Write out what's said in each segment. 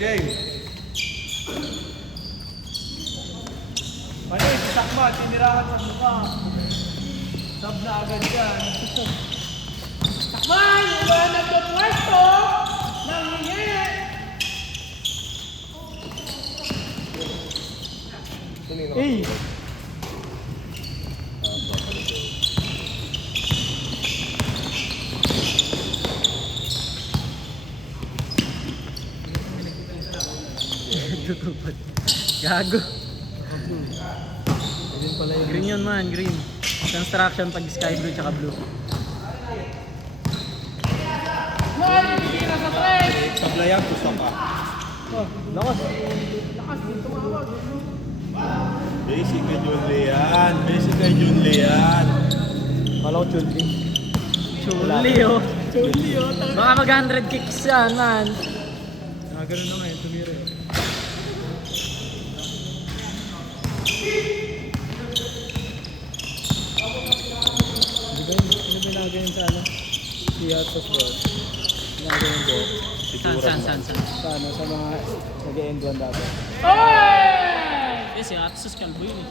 Game. Ano yung sakma, tinirahan sa mukha. Sab na agad yan. Takman! Iba nagpapwesto! Nanghingi! Hey! Gago. Ayun pala yun. Green yun man, green. Construction pag sky blue tsaka blue. Mal! Tira sa tres! Sablayan, gusto pa. Oh, lakas. Lakas din tumawag. Basic kay Julian. Basic kay Julian. Kala ko Chulli. Chuli oh. Chuli oh. Baka mag 100 kicks yan man. Ganun na ngayon, tumira yun. Ano ba nagayon sa ano? Siyatos ba? Nagayon ba? San. Sa ano? Sa mga nag-e-end one dati. Oy! Yes, yung Atsus kalbo yun eh.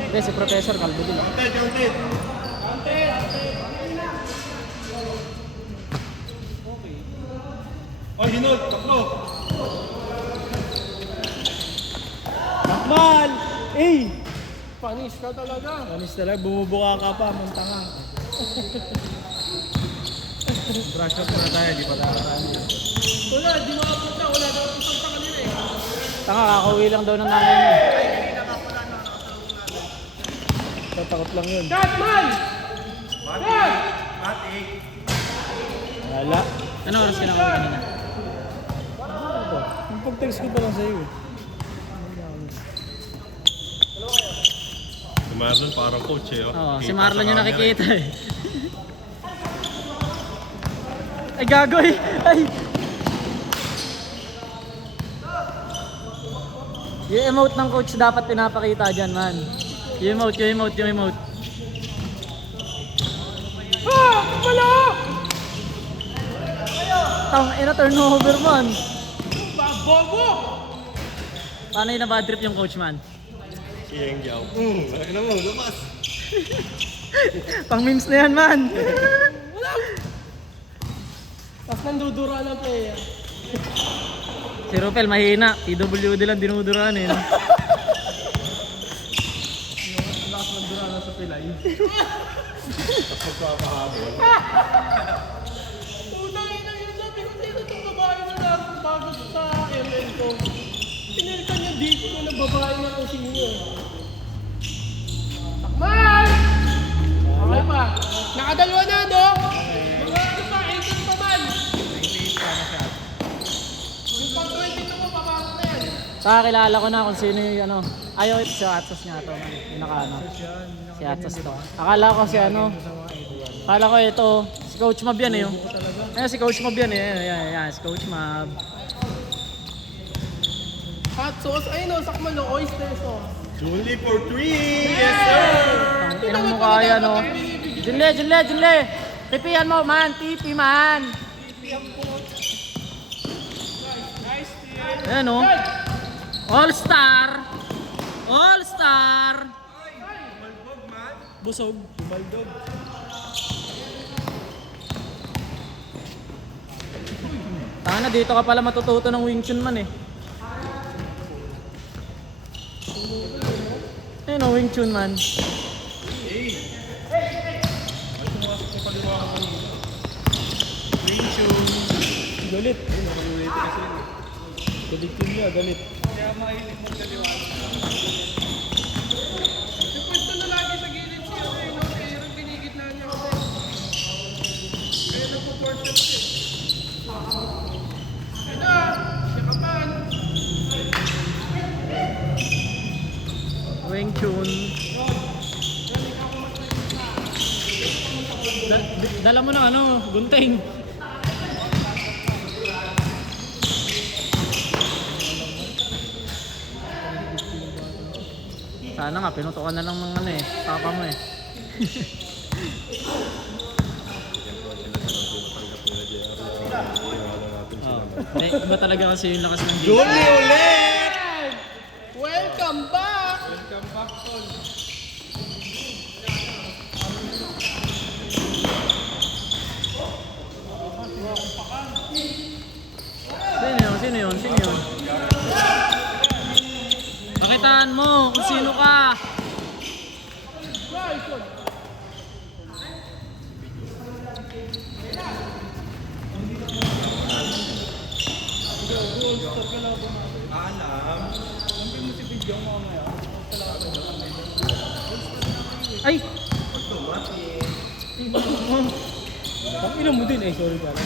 Hindi, si Professor kalbo din. Content! Oh, hinod! Taklo! Takmal! Eh! Panis ka talaga. Anis talaga, bumubuka ka pa, mantanga. Brush up muna tayo, di pa lakaraan. Wala, di makapot na. Wala daw pusang sa kanila eh. Tanga, kakauwi lang daw ng nanay niya. Tatakot lang yun. Shot, man! Shot! Wala. Ano oras ka nakauwi kanina? Ano ba? Yung pag-text ko pa lang sa'yo eh. Si Marlon parang coach eh. Oo, si Kita Marlon sa yung camera nakikita eh. Ay, gago eh! Ay! Yung emote ng coach dapat pinapakita dyan, man. Yung emote. Ah! Wala! Tang ina, turnover, man. Bobo! Paano yung nabad trip yung coach, man? Siyang yaw. Ano mo, labas. Pang memes na yan, man. Wala! Tapos nandudura ng player. Si Rupel, mahina. PWD lang dinuduraan eh. No? Lakas magdura na sa pilay. Tapos magpapahabol. Utang ina yun, sabi ko, sino itong babae na nakapagod sa ML ko? Pinilitan niya dito ko na babae na kung sino. Takman! Okay pa. Nakadalawa na, no? Mga ano pa, 18 pa man. Yung pang 22 mo, papasok na yan. Kakilala ko na kung sino yung ano. Ayaw ito si Atos nga to. Yung naka ano. Si Atos to. Akala ko si ano. Akala ko ito. Si Coach Mab yan eh. Oh. Ayun si Coach Mab yan eh. Ayan, si Coach Mab. Hot sauce, ayun o, sakman o, oyster sauce. Julie for 3! Yes, sir! Ang inang mukha yan oh. Junle. Tipihan mo man. Tipi man. Ayan oh. All-star. Busog. Bumaldog. Tanga, dito ka pala matututo ng Wing Chun man eh. Ayun o, Wing Chun man. Galit. Ayun, nakaulit kasi. Galit yun niya, galit. Yung pwesto na lagi sa gilid siya, eh, no? Kaya yung pinigitna niya ako. Kaya nagpo-portrait siya. Ayun na, siya kapan. Wing Chun. Dala mo na ano, gunting. Sana nga, pinutukan na lang ng ano eh, papa mo eh. Eh, iba talaga kasi yung lakas ng Jason. Johnny ulit! Welcome back! Welcome back, Paul. Sino yun? Sino yun? Sino yun? Pakitaan mo kung sino ka. Ay! Ang ina mo din eh, sorry pala.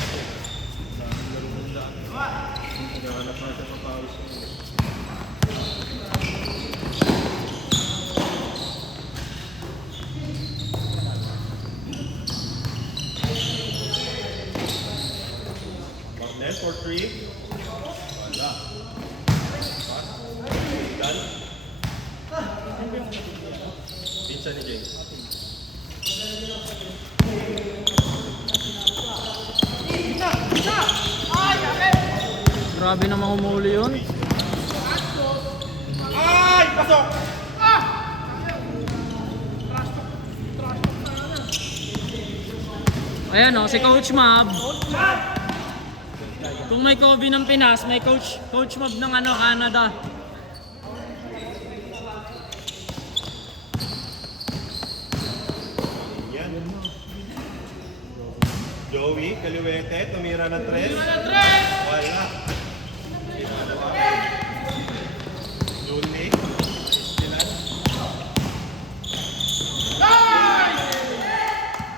Magnet for 3. Wala. Done. Pinsan ni James. Grabe namang humuli yun. Ay! Pasok! Ayan o, si Coach Mab. Kung may Kobe ng Pinas, may Coach Mab ng ano, Canada. Yan. Joey, Kaliwete, tumira ng 3. Wala. Julie, Dylan.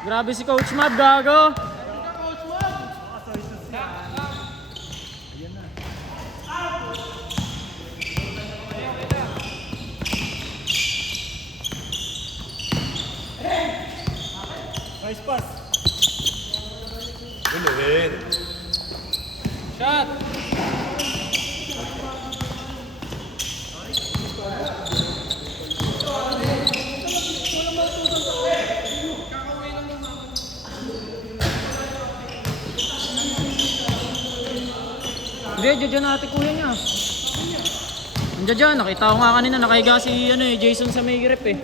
Grabe si Coach Mab, gago. Nice pass. Uluhin. Shot! Hindi, dyan natin kuya niya. Andiyan dyan, nakita ko nga kanina, nakahiga si ano, Jason sa may grip eh.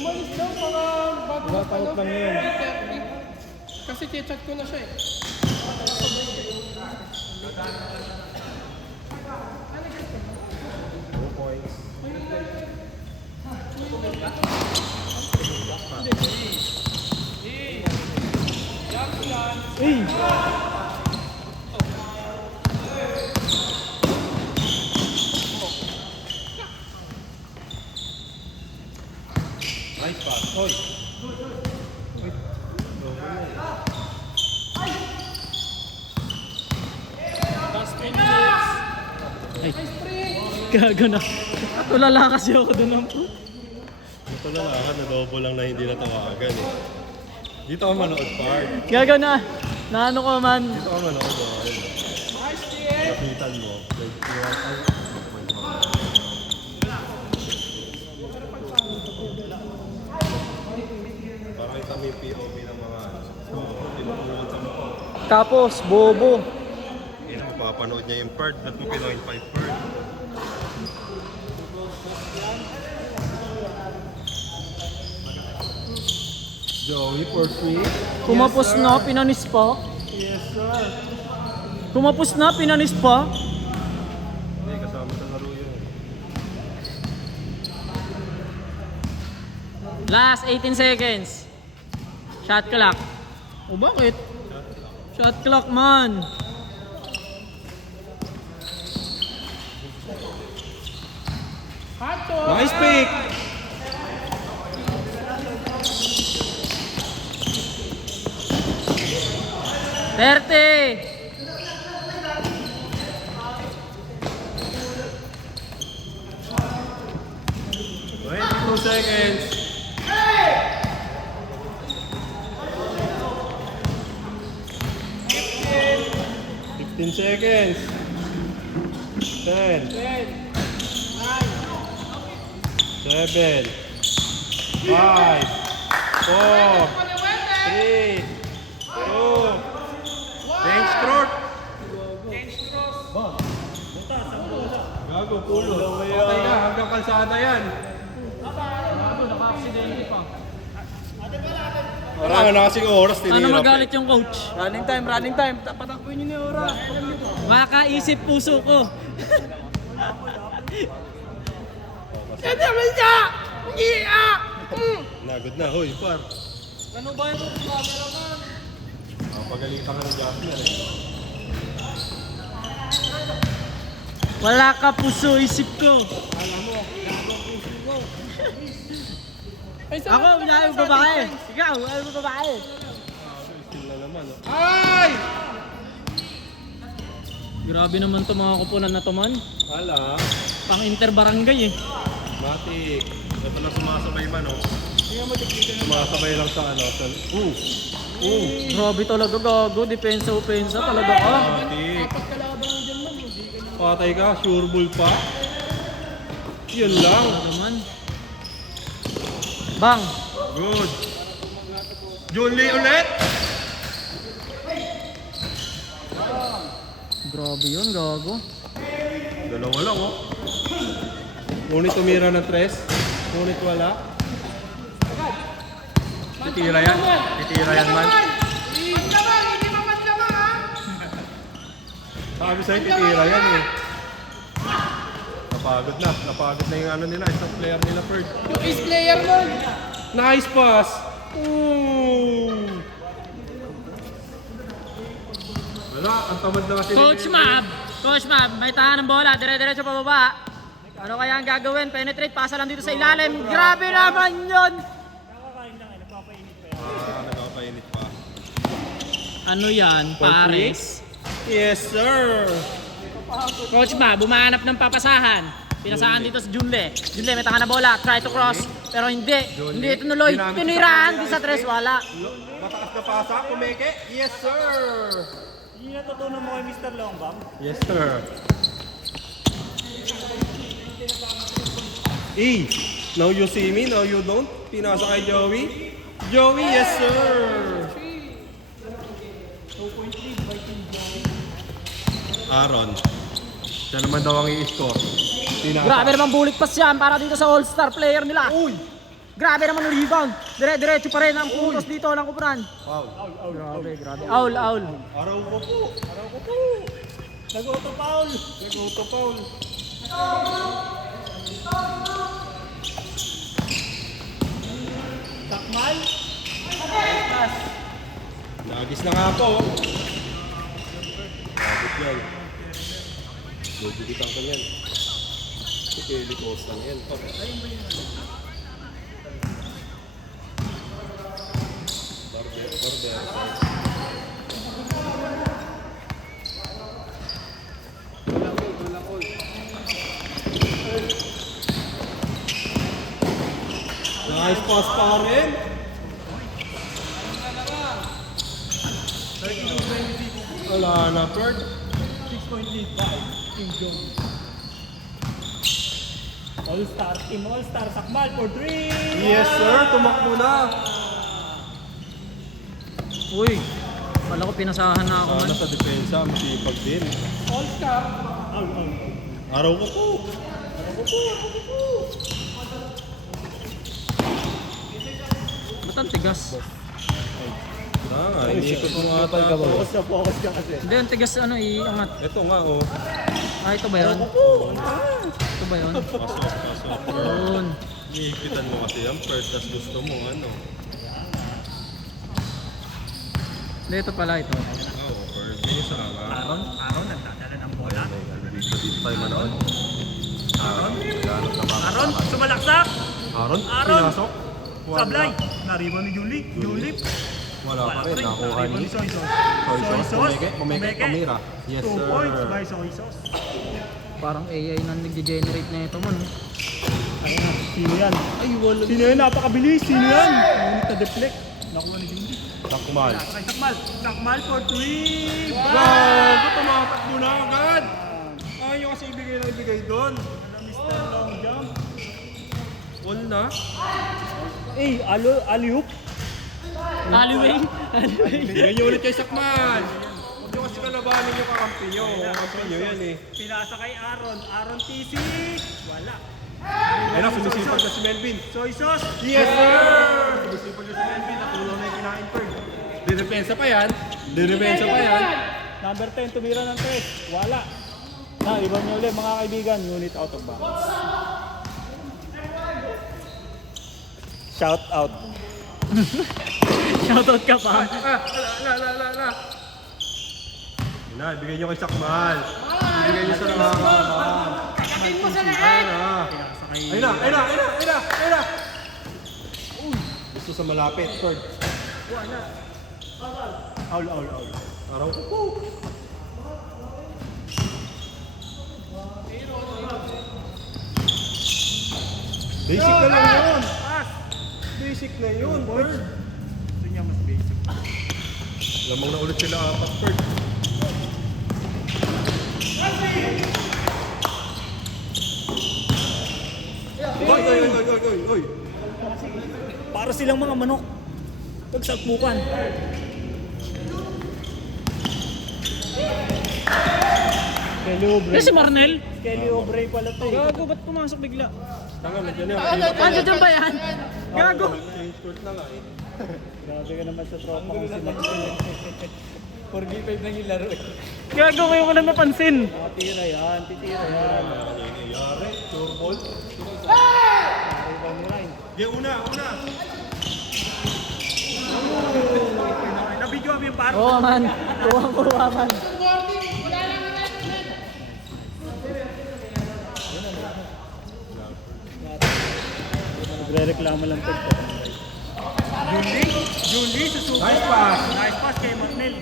Umalis daw para bago Workout lang yun. Kasi chat ko na siya eh. Nice pass. Oy. Ay, gago na. Tulala kasi ako doon ng pro. Ito na lang, na-double lang na hindi natawagan eh. Dito ako manood, Park. Gago na. Naano ko man. Dito ako manood, oh. Ayun. Kapitan mo. Like, parang kita may POV ng mga pinupulot sa mukha. Tapos, bobo. Hindi na mapapanood niya yung part. Ba't mo pinoint pa yung part? Joey for 3. Kumapos na, pinanis pa. Yes, sir. Kumapos na, pinanis pa. Hindi, kasama sa laro yun. Last 18 seconds. Shot clock. O bakit? Shot clock man. Hato! Nice pick! Thirty. 22 seconds. Fifteen seconds. 10, 7, 5, 4, 3, 2, change throat. pulo. Patay ka, hanggang kalsada yan. Gago, naka-aksidente pa. Wala na kasing oras, tinirap. Ano magalit yung coach? Running time. Patakbuhin niyo ni Ora. Makaisip puso ko. Yan naman siya! Iya! Nagod na, hoy, par. Ano ba yung cameraman? Pagalitan ka ng Jasmine eh. Wala ka puso, isip ko. Ay, saan Ako, ka ayaw sa babae. defense? Ikaw, ayaw babae. Still na naman, oh. Ay! Grabe naman to mga kupunan na to man. Hala, Pang interbarangay eh. matik. Ito lang sumasabay man, oh. Sumasabay lang sa ano. Grabe talaga gago, depensa talaga ka. Matik. Dapat kalaban mo dyan man. Hindi ka na. Patay ka, sure ball pa. Yun lang. Ano naman? Bang! Good. John Lee ulit. Grabe yun, gago. Dalawa lang, oh. Ngunit tumira ng 3. Ngunit wala. Titira yan. Titira yan, man. Hindi mamatlamang ha! Sabi sa'yo, titira yan, eh. Napagod na yung ano nila, isang player nila, Ferg. Yung ace player mo! Nice pass! Ooh! Wala, ang tamad na kasi. Coach Mab, may tahan ng bola, dire-diretso pababa. Ano kaya ang gagawin? Penetrate, pasa lang dito sa ilalim. Grabe naman yun! Nagpapainit pa. Ano yan, pares? Yes, sir! Coach Mab, bumanap ng papasahan. Pinasahan dito sa Junle. Junle, may tahan na bola, try to cross. Pero hindi ito nuloy. Tinirahan din sa tres, wala. Mataas na pasa, kumeke. Yes, sir! Hindi natutunan mo kay Mr. Longbam? Yes, sir. E, now you see me, now you don't. Pinasa kay Joey. Joey, yes, sir! Aaron. Siya naman daw ang i-score. Grabe naman bulik pas yan para dito sa all-star player nila. Uy! Grabe naman yung rebound. Dire-diretso pa rin ang putos dito ng kupran. Wow. Grabe. Aul. Araw ko po. Nag-auto foul. Nag-auto foul. Takmal. Nagis na nga po. Labot yan. Bubugitan ka yan. Kelly Costa yan. Barber. Nice pass pa rin. Wala na, Bird. 6-point lead by King Jones. All-star, team all-star, Takmal for 3! Yes, sir. Tumakbo na. Uy, kala ko pinasahan na ako man. Sana sa depensa, masipag din. All-star! Araw ko po. Ba't ang tigas? Iniikot mo nga ata. Focus ka kasi. Hindi, ang tigas iangat. Ito nga, oh. Ito ba yun? Ito ba yun? Pasok. Yun. Iniikitan mo kasi yan. First, tas gusto mo, ano. Hindi, ito pala ito. Oo, first. Yung sa Aaron nagdadala ng bola. Dito tayo manood. Aaron, sumalaksak. Aaron, Aaron! pinasok. Wala. Sablay. Nariba ni Julie. Julip. Wala pa rin. Nakuha Nariba ni ni Soy Sauce. Soy Sauce. Kumeke, Kumeke. pamira. Yes, 2 sir. points by Soy Sauce. Parang AI na nag-generate na ito man. Ayun na, sino yan? Ay, wala. Sino yan? Napakabilis. Sino yan? Ngunit na-deflect. Nakuha ni Julie. Takmal. Takmal for 3. Gago, tumatakbo na agad. Ayaw nyo kasi ibigay doon. Mr. Long Jump. All na. Alley-oop. Alleyway. Bigyan nyo ulit kay Sakman. Huwag nyo kasi kalaro ibaba ninyo kakampi nyo. Kakampi nyo yan eh. Pinasa kay Aaron. Aaron TC. Wala. Ayun na, sumisipag na si Melvin. Soy sauce. Yes, sir! Sumisipag na si Melvin. Natulong na yung kinain third. Direpensa pa yan. Direpensa pa yan. Number 10, tumira ng 3. Wala. Na, ibang niya ulit mga kaibigan. Unit out of bounds. Shout out. Shoutout ka pa. Yun na, ibigay nyo kay Sakmal. Ibigay nyo sa nangangaman. Pakatin mo sa Ayun lahat! na. Ayun na, ayun na, ayun na, ayun na, ayun na. Gusto sa malapit, third. Aul. Araw ko po. Basic na lang yun. Pass. Basic na yun, third. Gusto niya mas basic. Lamang na ulit sila apat, third. Oy. Para silang mga manok. Pagsalpukan. Kelly Oubre. Si Marnel? Kelly Oubre pala to. Gago, ba't pumasok bigla? Tanga, nandiyan yan. Andiyan dyan ba yan? Gago! Change court na nga eh. Grabe ka naman sa tropa ko si Maxwell. 4v5 lang yung laro eh. Gago, ngayon ko lang napansin. Titira yan. Yari, sure ball. Ge, una. Nabidyo kami yung paro. Oo man, kuha man. Nagre-reklamo lang to. Julie, susuko. Nice pass. Nice pass kay Marnel.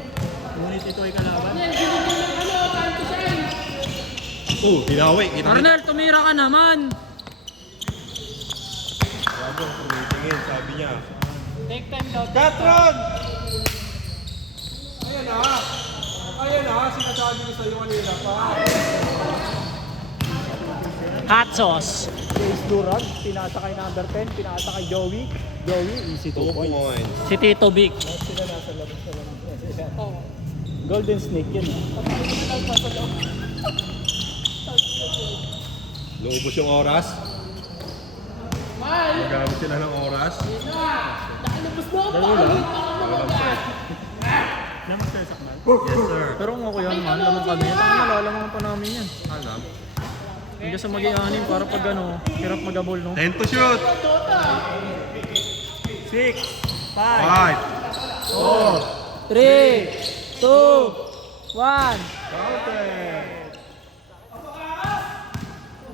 Ngunit ito ay kalaban. Oh, hinawi. Marnel, tumira ka naman. Gago, tumitingin, sabi niya. Take time daw. Catron! Ayan na, sinasabi ko sa'yo kanina pa. Hot sauce. Chase Durag, pinasa kay number 10, pinasa kay Joey. Joey, easy 2 points. Si Tito Vic. Golden Snake yun. Naubos yung oras. Nagamit sila ng oras. Dali lang. Namas kayo sakmal. Yes, sir. Pero kung ako yan, man, lamang kami. Ang malalaman pa namin yan. Alam. Hindi sa mag-ianim para pag ano, hirap mag-abol, no? 10 to shoot. 6, 5, 5. 3, 2, 1.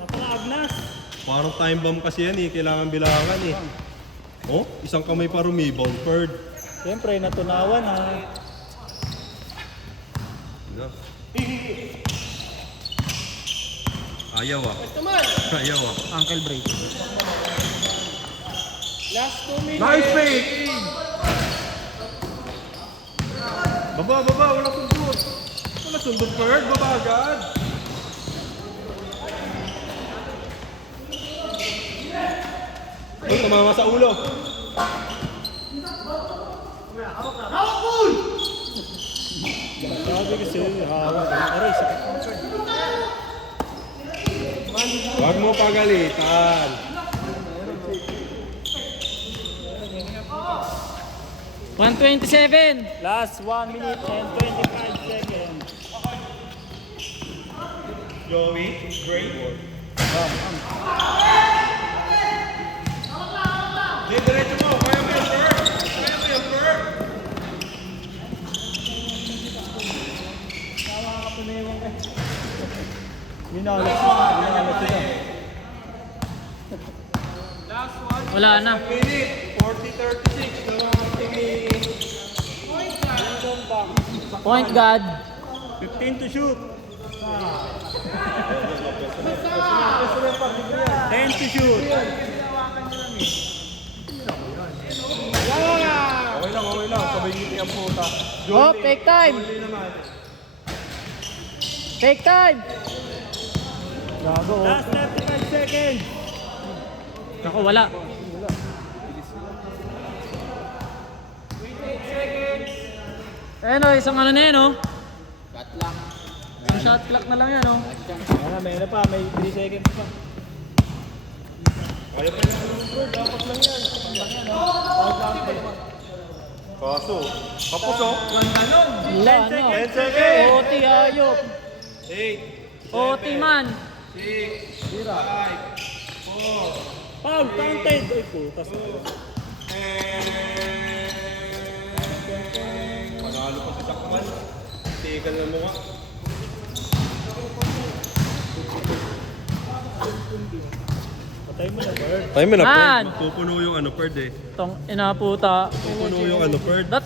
Napaka-agnas. Parang time bomb kasi yan eh. Kailangan bilangan eh. Oh, isang kamay pa rebound. Third. Siyempre, natunawan ha. Ayaw ah. Ayaw ah. Ankle break. Last 2 minutes. Nice fake! Baba, wala sundot. Wala sundot, Bird. Baba agad. Uy, tumama sa ulo. Sabi kasi, hawak. Aray, sakit ng sword. Huwag mo pagalitan. $127. Last 1 minute and 25 seconds. Joey, great work. Diretso mo. Kaya mo yung Bird. Minalas sila. Wala na. Minute, 40-36. Point guard. 15 to shoot. 10 to shoot. Okay lang. Sabay ngiti ang puta. Oh, take time. Take time. Gago. Last 35 seconds. Ako, wala. Ayun o, isang ano na yun o. Yung shot clock na lang yan, oh. May ano pa, may 3 seconds pa. Kaya pa yung score, dapat lang yan. Kaso, kapos oh. Wala, ano. 10 seconds. OT, ayop. 8, OT man. 6, 5, 4, Foul, counted! Ay, putas. Panalo pa si Sakman. Tigal na mo nga. Patay mo na, Bird. Tayo mo Man! Pupuno yung ano, Perd eh. Tong ina puta. Pupuno yung ano, Perd. Dat